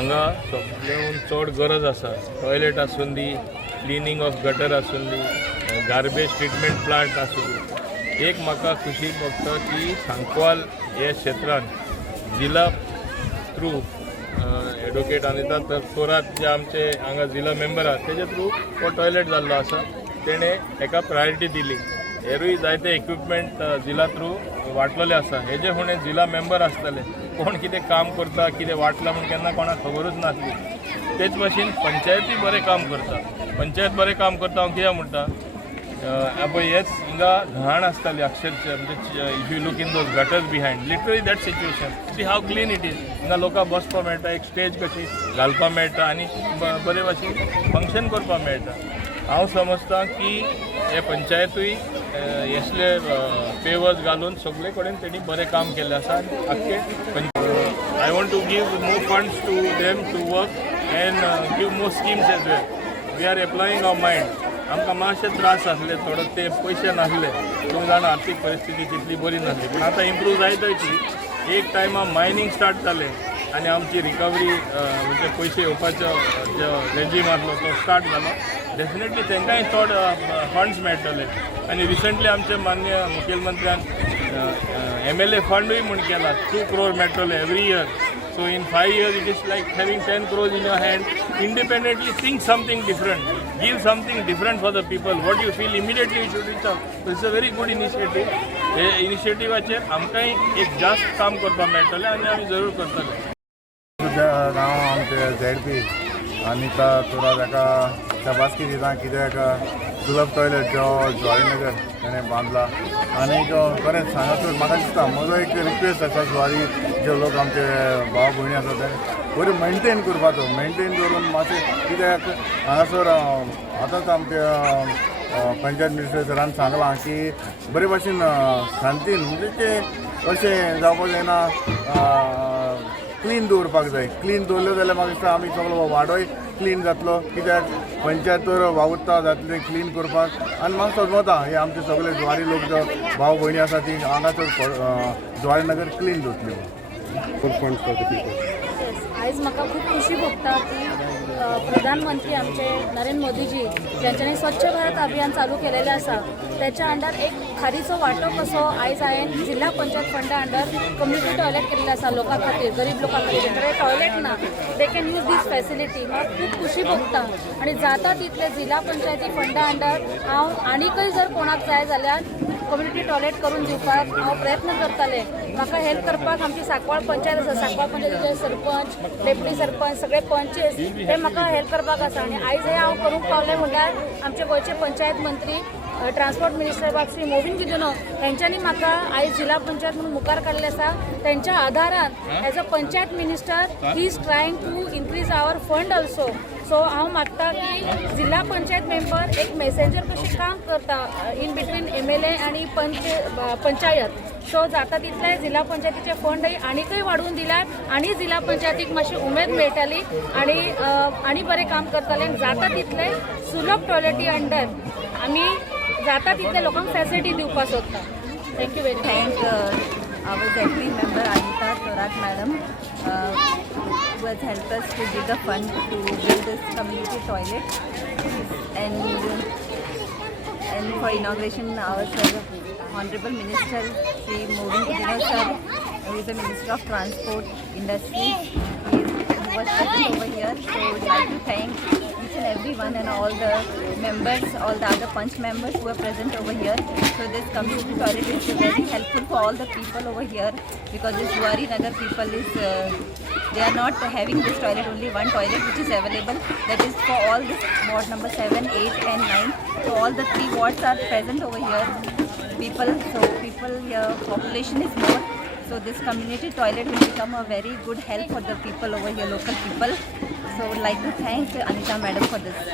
हांगा सगळ्यांत चड गरज आसा. टॉयलेट आसून दी, क्लिनिंग ऑफ गटर आसून दी, गार्बेज ट्रिटमेंट प्लांट आसूं दी. एक म्हाका खुशी भोगता की सांकवाल ह्या क्षेत्रांत जिल्हा थ्रू एडवोकेट अनिता तोरात जे आमचे हांगा जिल्हा मेंबर आहात तेजे थ्रू हो टॉयलेट जाल्लो आसा. तेणे एका प्रायोरिटी दिली. हेरूय जायते इक्विपमेंट जिल्हा थ्रू वाटलेले आसा. हेजे फुडें जिल्हा मेंबर आसतले, कोण कितें काम करता, कितें वाटलां म्हूण केन्ना कोणाक खबरूच नासली. तेच भाशेन पंचायती बरें काम करता. पंचायत बरें काम करता हांव कित्याक म्हणटा, पळय हेच हिंगा घाण आसताली अक्षरशः. म्हणजे if you look in those gutters behind literally that situation see how clean it is. हिंगा लोकांक बसपाक मेळटा, एक स्टेज कशी घालपाक मेळटा आनी बरे भाशेन फंक्शन करपाक मेळटा. हांव समजता की हे पंचायतूय यसले पेवर्स घालून सगळे कडेन तेणी बरें काम केल्लें आसा. आनी आख्खे I want to give more funds to them to work and give more schemes as well. We are applying our mind. आमकां मातशे त्रास आसले, थोडे ते पयशे नासले, तुम्ही जाणा आर्थीक परिस्थिती तितली बरी नासली. पूण आतां इम्प्रूव जायतची. एक टायमा मायनींग स्टार्ट जालें आनी आमची रिकवरी म्हणजे पयशे येवपाचो जो रेजीम आसलो तो स्टार्ट जालो. डेफिनेटली तांकांय चड फंड्स मेळटले. आनी रिसंटली आमचे माननीय मुखेलमंत्र्यान MLA फंडूय म्हूण केला. 2 crore मेळटले every year. So in 5 years it is like having 10 crores in your hand. Independently think something different. Give something different for the people. What you feel immediately you should reach out. So it's a very good initiative. हे इनिशिएटिवाचेर आमकांय एक जास्त काम करपाक मेळटलें आनी आमी जरूर करतले. हांव आमचे ZP अनिता तोरा ताका शाबासकी दिता कित्याक सुलभ टॉयलेट जो जुवारीनगर ताणें बांदला. आनीक खरेंच सांगत म्हाका दिसता म्हजो एक रिक्वेस्ट आसा जुवारी जे लोक आमचे भाव भयणी आसा ते बरें मेंटेन करपाचो. मेंटेन करून मातशें कित्याक हांगासर आतांच आमच्या पंचायत मिनिस्टर सरान सांगलां की बरे भाशेन शांतीन म्हणजे ते अशें जावपाक जायना. क्लीन दवरपाक जाय. क्लीन दवरलें जाल्यार म्हाका दिसता आमी सगळो वाडोय क्लीन जातलो. कित्याक पंचायत तर वावुरता जातलें क्लीन करपाक. आनी म्हाका समजता हे आमचे सगळे जुवारी लोक जो भाव भयणी आसा ती हांगासर जुवारी नगर क्लीन दवरतली. आयज म्हाका खूब खुशी भोगता की प्रधानमंत्री आमचे नरेंद्र मोदीजी ज्यांच्यानी स्वच्छ भारत अभियान चालू केलेलें आसा त्याच्या अंडर एक खारीचो वांटो कसो आयज हांवें जिल्हा पंचायत फंडा अंडर कम्युनिटी टॉयलेट केल्लें आसा लोकां खातीर, गरीब लोकां खातीर. जेंकडे टॉयलेट ना they can use this facility. म्हाका खूब खुशी भोगता. आनी जाता तितले जिल्हा पंचायती फंडा अंडर हांव आनीकय जर कोणाक जाय जाल्यार कम्युनिटी टॉयलेट करून दिवपाक हांव प्रयत्न करतलें. म्हाका हेल्प करपाक आमची सांकवाळ पंचायत आसा. सांकवाळ पंचायतीचे सरपंच, डेप्युटी सरपंच, सगळे पंचेस हे म्हाका हेल्प करपाक आसा. आनी आयज हे हांव करूंक पावलें म्हणल्यार आमचे गोंयचे पंचायत मंत्री ट्रान्सपोर्ट मिनिस्टर बाब श्री मोविन हेंच्यांनी म्हाका आयज जिल्हा पंचायत म्हणून मुखार काडलें आसा. त्यांच्या आधारान as a panchayat minister he is trying to increase our fund also. So हांव मागता की जिल्हा पंचायत मेंबर एक मेसेंजर कशी काम करता इन बिटवीन MLA आनी पंचायत. सो जाता तितले जिल्हा पंचायतीचे फंडय आनीकय वाडून दिल्यार आनी जिल्हा पंचायतीक मातशी उमेद मेळटली आनी बरें काम करतले. जाता तितले सुलभ टॉयलेटी अंडर आमी जाता तितले लोकांक फॅसिलिटी दिवपाक सोदता. Thank you very much. Our ZP member Anita Torat madam who has helped us to give the fund to build this community toilet, and for inauguration our sir, Honorable Minister Sri Mauvin sir, who is the Minister of Transport Industry, he was present over here. So we would like to thank each and everyone and all the members, all the other punch members who are present over here. So this community toilet is very helpful for all the people over here, because this Juari Nagar people is they are not having this toilet, only one toilet which is available, that is for all this ward number 7, 8 and 9. So all the 3 wards are present over here. People here, population is more. So this community toilet will become a very good help for the people over here, local people. So I would like to thank Anita madam for this.